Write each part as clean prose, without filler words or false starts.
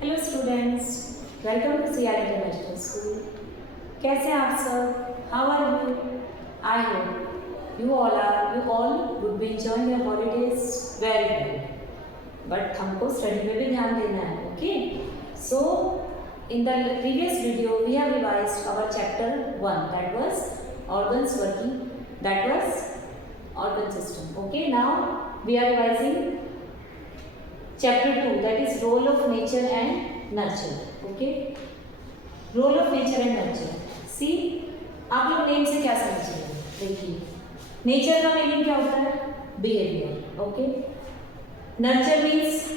Hello students, welcome to CR international school. कैसे हैं आप सब? How are you? I hope you all would be enjoying your holidays very well. But हमको study पे भी ध्यान देना है, okay? So in the previous video we have revised our chapter 1 that was organs working, that was organ system. Okay, now we are revising chapter 2, that is role of nature and nurture. Okay, role of nature and nurture. See, आप लोग name से क्या समझिए? देखिए, nature का meaning क्या होता है? बिहेवियर. ओके, नर्चर मीन्स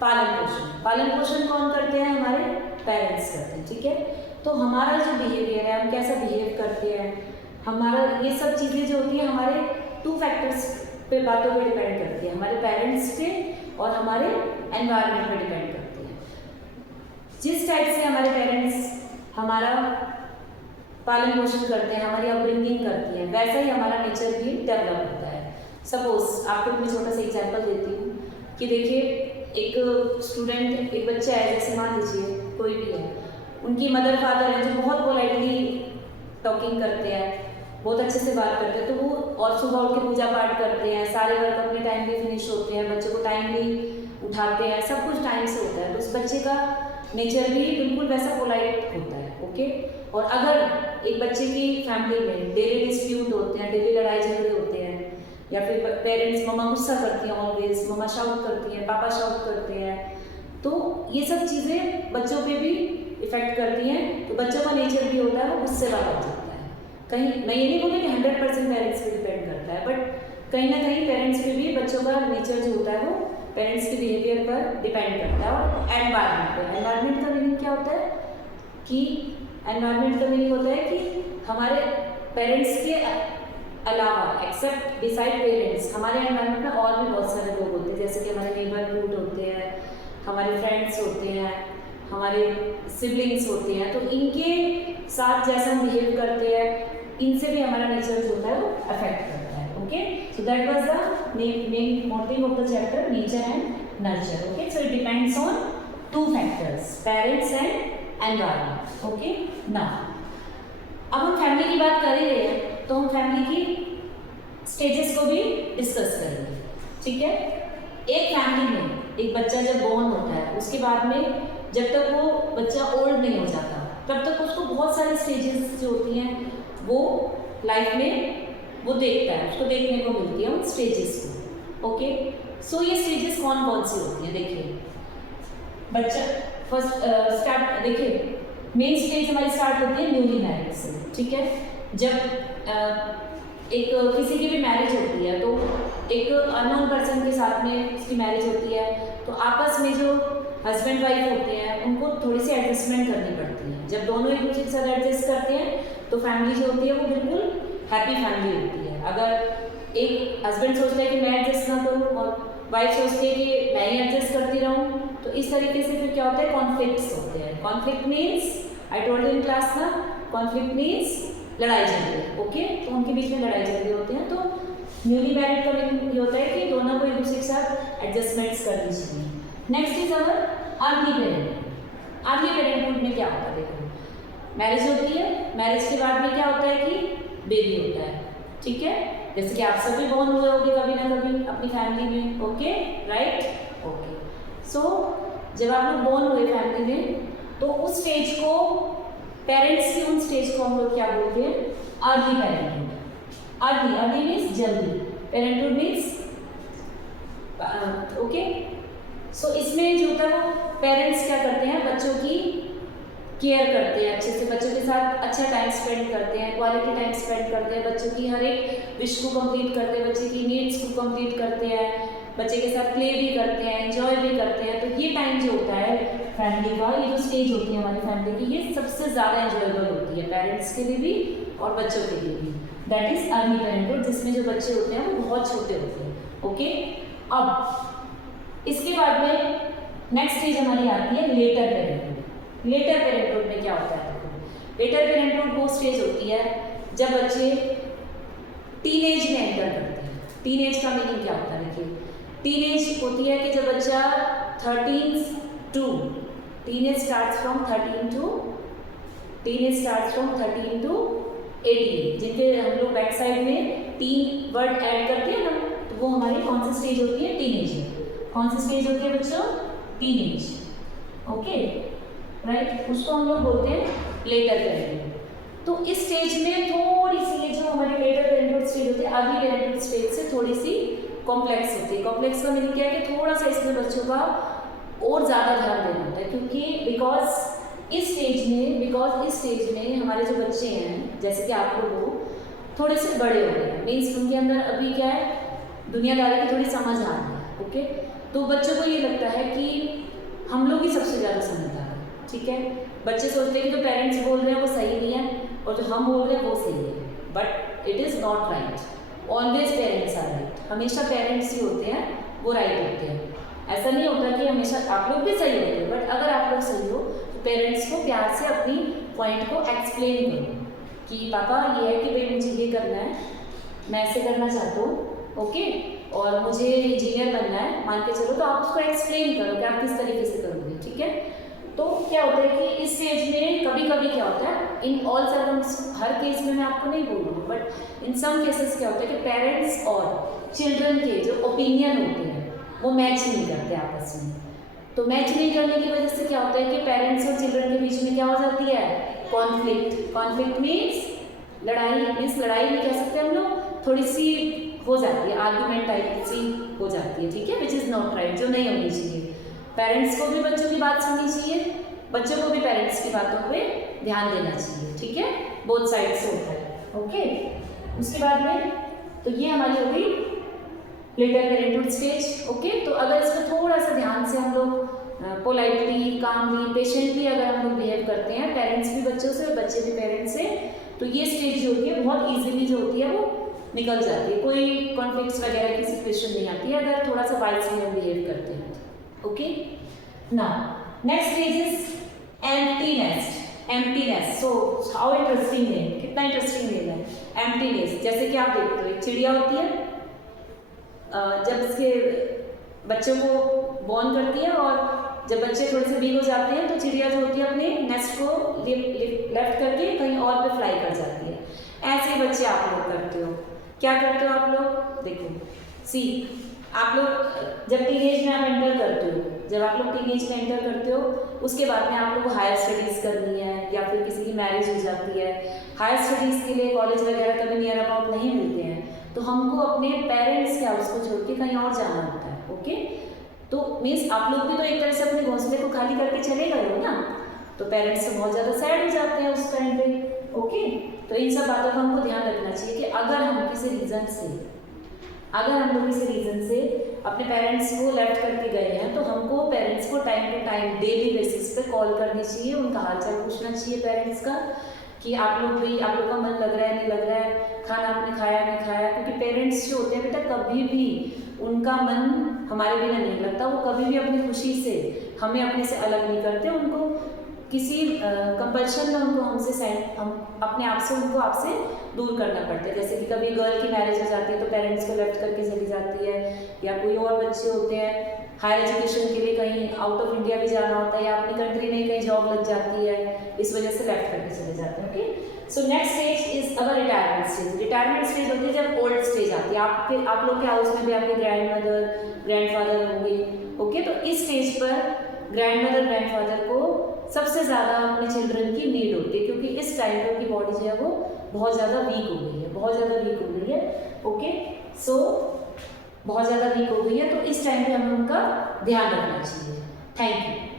पालन पोषण. पालन पोषण कौन करते हैं? हमारे पेरेंट्स करते हैं. ठीक है, तो हमारा जो बिहेवियर है, हम कैसा बिहेव करते हैं, हमारा ये सब चीज़ें जो होती है हमारे 2 फैक्टर्स पे, बातों पे डिपेंड करती है, हमारे पेरेंट्स पे और हमारे एनवायरनमेंट पे डिपेंड करती है. जिस टाइप से हमारे पेरेंट्स हमारा पालन पोषण करते हैं, हमारी अपब्रिंगिंग करती है, वैसा ही हमारा नेचर भी डेवलप होता है. सपोज आपको मैं छोटा सा एग्जांपल देती हूँ कि देखिए, एक स्टूडेंट, एक बच्चा है, जैसे मान लीजिए कोई भी है, उनकी मदर फादर है जो बहुत पोलाइटली टॉकिंग करते हैं, बहुत अच्छे से बात करते हैं, तो वो और सुबह उठ के पूजा पाठ करते हैं, सारे वर्क अपने टाइम पे फिनिश होते हैं, बच्चों को टाइमली उठाते हैं, सब कुछ टाइम से होता है, तो उस बच्चे का नेचर भी बिल्कुल वैसा पोलाइट होता है. ओके, और अगर एक बच्चे की फैमिली में डेली डिस्प्यूट होते हैं, डेली लड़ाई झगड़े होते हैं, या फिर पेरेंट्स, मम्मा गुस्सा करती हैं ऑलवेज, मम्मा शाउट करती हैं, पापा शाउट करते हैं, तो ये सब चीज़ें बच्चों पे भी इफेक्ट करती हैं. तो बच्चों का नेचर भी होता है वो गुस्से वाला हो जाता है. कहीं मैं ये नहीं बोलूँ कि 100% पेरेंट्स पे डिपेंड करता है, बट कहीं ना कहीं पेरेंट्स पे भी बच्चों का नेचर जो होता है वो पेरेंट्स के बिहेवियर पर डिपेंड करता है. और एनवायरनमेंट पे, एनवायरनमेंट का मीनिंग क्या होता है कि एनवायरनमेंट का मीनिंग होता है कि हमारे पेरेंट्स के अलावा, एक्सेप्ट डिसाइड पेरेंट्स, हमारे एनवायरनमेंट में और भी बहुत सारे लोग होते हैं, जैसे कि हमारे नेबरहुड होते हैं, हमारे फ्रेंड्स होते हैं, हमारे सिबलिंग्स होते हैं, तो इनके साथ जैसा हम बिहेव करते हैं, इनसे भी हमारा नेचर जो होता है वो अफेक्ट करता है. Okay, so that was the main motive of the chapter nature and nurture. Okay, so it depends on 2 factors, parents and environment. Okay, now अब हम फैमिली की बात कर ही रहे हैं, तो हम फैमिली की स्टेजेस को भी डिस्कस करेंगे. ठीक है, एक फैमिली में एक बच्चा जब बॉर्न होता है, उसके बाद में जब तक वो बच्चा ओल्ड नहीं हो जाता, तब तक उसको बहुत सारी स्टेजेस जो होती हैं वो लाइफ में वो देखता है, उसको देखने को मिलती है उन स्टेजेस को. ओके, सो ये स्टेजेस कौन कौन सी होती हैं? देखिए, बच्चा फर्स्ट स्टार्ट, देखिए मेन स्टेज हमारी स्टार्ट होती है न्यूली मैरिड से. ठीक है, जब एक किसी की भी मैरिज होती है, तो एक अननोन पर्सन के साथ में उसकी मैरिज होती है, तो आपस में जो हस्बैंड वाइफ होते हैं उनको थोड़ी सी एडजस्टमेंट करनी पड़ती है. जब दोनों एक दूसरे के साथ एडजस्ट करते हैं तो फैमिली जो होती है वो बिल्कुल हैप्पी फैमिली होती है. अगर एक हस्बैंड सोचता है कि मैं एडजस्ट ना करूँ और वाइफ सोचती है कि मैं ही एडजस्ट करती रहूँ, तो इस तरीके से फिर क्या होता है, कॉन्फ्लिक्ट्स होते हैं. Conflict means, I told in class ना, कॉन्फ्लिक्ट मीन्स लड़ाई झगड़े. ओके, तो उनके बीच में लड़ाई झगड़े होते हैं. तो न्यूली मैरिड का मीनिंग ये होता है कि दोनों को एक दूसरे के साथ एडजस्टमेंट्स करनी चाहिए. Next is our early parenthood. Early parenthood में क्या होता है? देखो, मैरिज होती है, मैरिज के बाद में क्या होता है कि बेबी होता है. ठीक है, जैसे कि आप सभी बॉर्न हुए होंगे कभी ना कभी अपनी फैमिली में. Okay, right. ओके, सो जब आप लोग बॉर्न हुए फैमिली में, तो उस स्टेज को, पेरेंट्स की उन स्टेज को हम लोग क्या बोलते हैं? Early parenthood. अर्ली मीन्स जल्दी, पेरेंटहुड मीन्स ओके. सो इसमें जो होता है वो पेरेंट्स क्या करते हैं, बच्चों की केयर करते हैं, अच्छे से बच्चों के साथ अच्छा टाइम स्पेंड करते हैं, क्वालिटी टाइम स्पेंड करते हैं, बच्चों की हर एक विश को कंप्लीट करते हैं, बच्चे की नीड्स को कंप्लीट करते हैं, बच्चे के साथ प्ले भी करते हैं, एंजॉय भी करते हैं. तो ये टाइम जो होता है फैमिली का, ये जो स्टेज होती है हमारी फैमिली की, ये सबसे ज़्यादा एंजॉयबल होती है पेरेंट्स के लिए भी और बच्चों के लिए भी. दैट इज अर्ली पेरेंटहुड, जिसमें जो बच्चे होते हैं वो बहुत छोटे होते हैं. ओके, अब इसके बाद में नेक्स्ट स्टेज हमारी आती है लेटर पेरेंटहुड. लेटर पेरेंटहुड में क्या होता है? देखो, लेटर पेरेंटहुड वो स्टेज होती है जब बच्चे टीनेज में एंटर करते हैं. टीनेज का मीनिंग क्या होता है? देखिए, टीनेज होती है कि जब बच्चा 13 to teenage starts from 13 to 18। जिनके हम लोग बैक साइड में 3 वर्ड ऐड करते हैं ना, तो वो हमारी कौन सी स्टेज होती है? टीनेज में। कौन सी स्टेज होती है बच्चों? टीनेज। ओके राइट, उसको हम लोग बोलते हैं लेटर पेरेंटहुड। तो इस स्टेज में थोड़ी सी ये जो हमारी लेटर पेरेंटहुड स्टेज होती है, अर्ली पेरेंटहुड स्टेज से थोड़ी सी कॉम्प्लेक्स होती है। कॉम्प्लेक्स का मीनिंग क्या है कि थोड़ा सा इसमें बच्चों का और ज़्यादा ध्यान देना होता है, क्योंकि बिकॉज इस स्टेज में हमारे जो बच्चे हैं, जैसे कि आप लोग हो, थोड़े से बड़े हो गए, मीन्स उनके अंदर अभी क्या है, दुनियादारी की थोड़ी समझ आ रही है। ओके, तो बच्चों को ये लगता है कि हम लोग ही सबसे ज़्यादा समझदार हैं। ठीक है, बच्चे सोचते हैं कि जो पेरेंट्स बोल रहे हैं वो सही नहीं है और जो हम बोल रहे हैं वो सही है, but it is not right. Always parents are right. हमेशा पेरेंट्स ही होते हैं वो राइट होते हैं। ऐसा नहीं होता कि हमेशा आप लोग भी सही होते हैं, बट अगर आप लोग सही हो तो पेरेंट्स को प्यार से अपनी पॉइंट को एक्सप्लेन करो कि पापा ये है कि भाई मुझे ये करना है, मैं ऐसे करना चाहता हूँ, ओके, और मुझे इंजीनियर बनना है, मान के चलो, तो आप उसको एक्सप्लेन करो कि आप किस तरीके से करोगे। ठीक है, तो क्या होता है कि इस स्टेज में कभी कभी क्या होता है, इन ऑल सर्कम्स, हर केस में मैं आपको नहीं बोल रही हूँ, बट इन सम केसेस क्या होता है कि पेरेंट्स और चिल्ड्रन के जो ओपिनियन होते हैं वो मैच नहीं करते आपस में। तो मैच नहीं करने की वजह से क्या होता है कि पेरेंट्स और चिल्ड्रन के बीच में क्या हो जाती है? कॉन्फ्लिक्ट। कॉन्फ्लिक्ट मीन्स लड़ाई, मीन्स लड़ाई नहीं कह सकते हम लोग, थोड़ी सी हो जाती है, आर्ग्यूमेंट टाइप सी हो जाती है। ठीक है, विच इज़ नॉट राइट, जो नहीं होनी चाहिए। पेरेंट्स को भी बच्चों की बात सुननी चाहिए, बच्चों को भी पेरेंट्स की बातों पे ध्यान देना चाहिए। ठीक है, बोथ साइड से होता है। ओके, उसके बाद में तो ये हमारी हो गई लेटर पेरेंटहुड स्टेज। ओके, तो अगर इसमें थोड़ा सा ध्यान से हम लोग पोलाइटली, कामली, पेशेंटली अगर हम लोग बिहेव करते हैं, पेरेंट्स भी बच्चों से और बच्चे भी पेरेंट्स से, तो ये स्टेज जो होती है बहुत ईजिली जो होती है वो निकल जाती है। कोई कॉन्फ्लिक्ट्स वगैरह की सिचुएशन नहीं आती है अगर थोड़ा सा वाइसली हम बिहेव करते हैं। Okay, now next stage is emptiness. Emptiness, so how interesting है, कितना इंटरेस्टिंग है एम्प्टीनेस। जैसे कि आप देखते हो एक चिड़िया होती है, जब इसके बच्चों को बॉर्न करती है और जब बच्चे थोड़े से बिग हो जाते हैं तो चिड़िया जो होती है अपने नेस्ट को लेफ्ट करके कहीं और पे फ्लाई कर जाती है। ऐसे ही बच्चे आप लोग करते हो। क्या करते हो आप लोग? देखो, सी, आप लोग जब टीनेज में आप एंटर करते हो, जब आप लोग टीनेज में एंटर करते हो, उसके बाद में आप लोग को हायर स्टडीज़ करनी है या फिर किसी की मैरिज हो जाती है। हायर स्टडीज़ के लिए कॉलेज वगैरह कभी नियर अबाउट नहीं मिलते हैं, तो हमको अपने पेरेंट्स के हाउस को छोड़ के कहीं और जाना होता है। ओके, तो मीन्स आप लोग भी तो एक तरह से अपने घोंसले को खाली करके चले गए हो ना, तो पेरेंट्स तो बहुत ज़्यादा सैड हो जाते हैं उस टाइम पे। ओके, तो इन सब बातों का हमको ध्यान रखना चाहिए कि अगर हम लोग किसी रीज़न से अपने पेरेंट्स को लेफ्ट करके गए हैं, तो हमको पेरेंट्स को time to time daily basis पे कॉल करनी चाहिए, उनका हालचाल पूछना चाहिए पेरेंट्स का कि आप लोग का मन लग रहा है नहीं लग रहा है, खाना आपने खाया नहीं खाया, क्योंकि पेरेंट्स जो होते हैं बेटा कभी भी उनका मन हमारे बिना नहीं लगता, वो कभी भी अपनी खुशी से हमें अपने से अलग नहीं करते, उनको किसी कंपल्शन में उनको हम अपने आप से उनको आपसे दूर करना पड़ता है। जैसे कि कभी गर्ल की मैरिज हो जाती है तो पेरेंट्स को लेफ्ट करके चली जाती है, या कोई और बच्चे होते हैं हायर एजुकेशन के लिए कहीं आउट ऑफ इंडिया भी जाना होता है, या अपनी कंट्री में कहीं जॉब लग जाती है, इस वजह से लेफ्ट करके चले जाते हैं। Okay, so next stage is our retirement stage. Retirement stage होती है जब ओल्ड स्टेज आती है, आप लोग के हाउस में भी आपके ग्रैंडमदर ग्रैंडफादर होंगे। ओके, तो इस स्टेज पर ग्रैंडमदर ग्रैंडफादर को सबसे ज़्यादा अपने चिल्ड्रन की नीड होती है, क्योंकि इस टाइम पर उनकी बॉडी जो है वो बहुत ज़्यादा वीक हो गई है, ओके, सो बहुत ज़्यादा वीक हो गई है, तो इस टाइम पे हमें उनका ध्यान रखना चाहिए। Thank you.